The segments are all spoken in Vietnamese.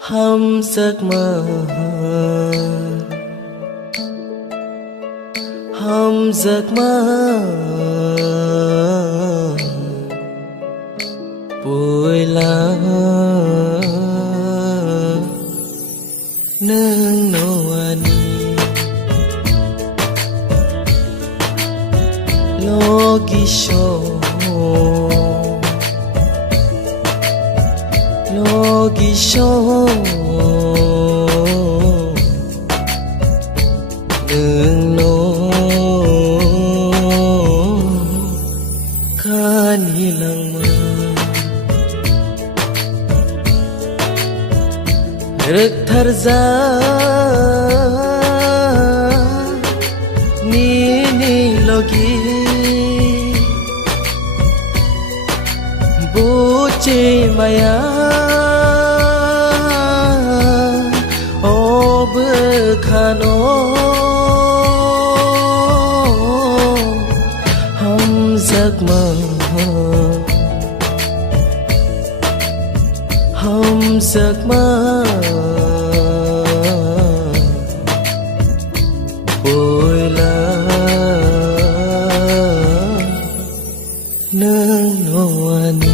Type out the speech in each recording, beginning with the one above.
Hăm giấc mơ, hăm giấc mơ bụi lá nương nô ani logi show logi show nương nô khani lang ma rực thar ra ni ni logi buche maya ob khano hum giấc mơ hum giấc mơ bụi lá nương nô ani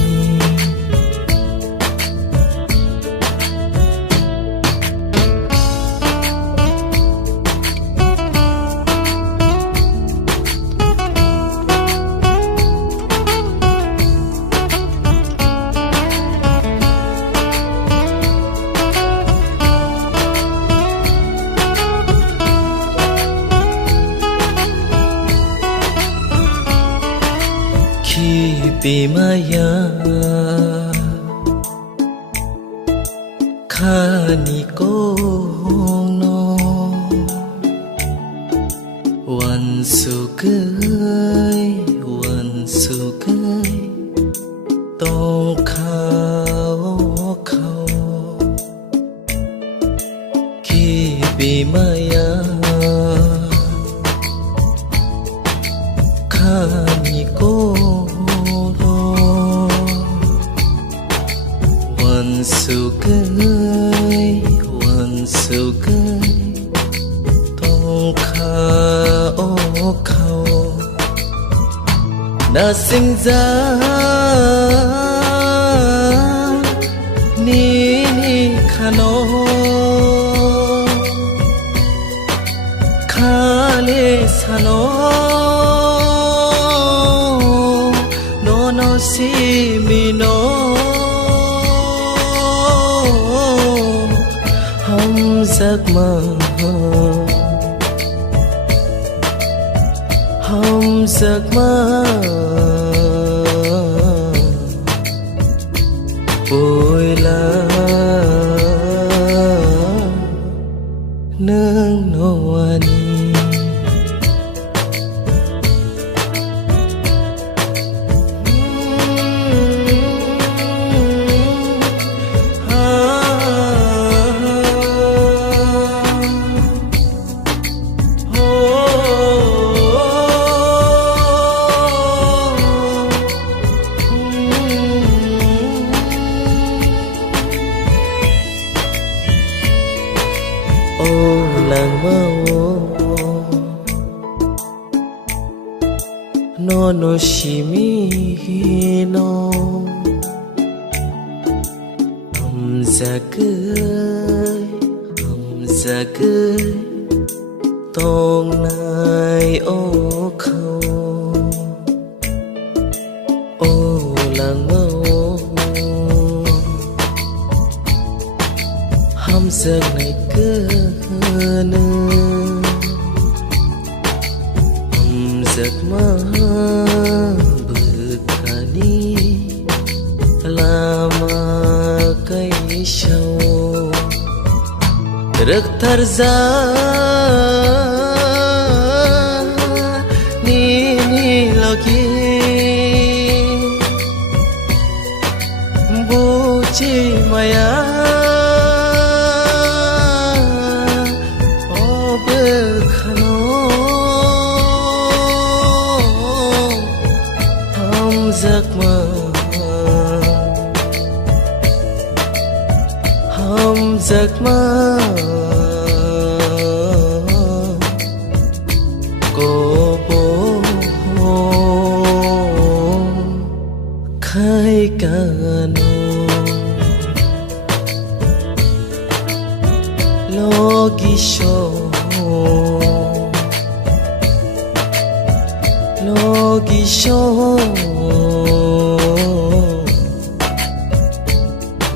Bimaya khani kong no wan su cười tong khao khao khi bimaya khani kong wan su cười tong khao khao đã sinh ra ni ni khano khale sano no no si mi no hum giấc mơ hum giấc mơ bụi lá nương nô ani lang mơ no no shimi no hum giấc cười tong nai ô khâu ô lang mơ hum giấc này cứ nương giấc mơ bực khani lama cây sâu rực thar ra ni ni logi buchi maya khano hom giấc mơ hom giấc mơ cô bố khai cano logisho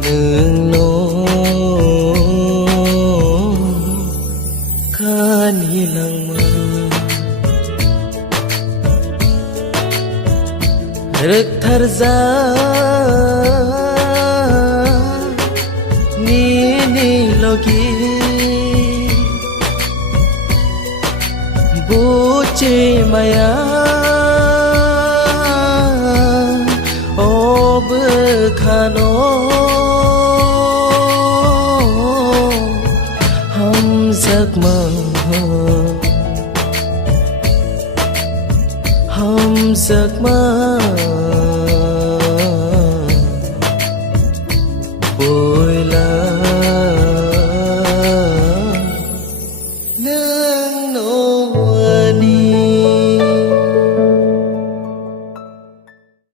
nương nô khani lang mơ rực thar ra ni logi buci maya ob khano hom giấc mơ hom giấc mơ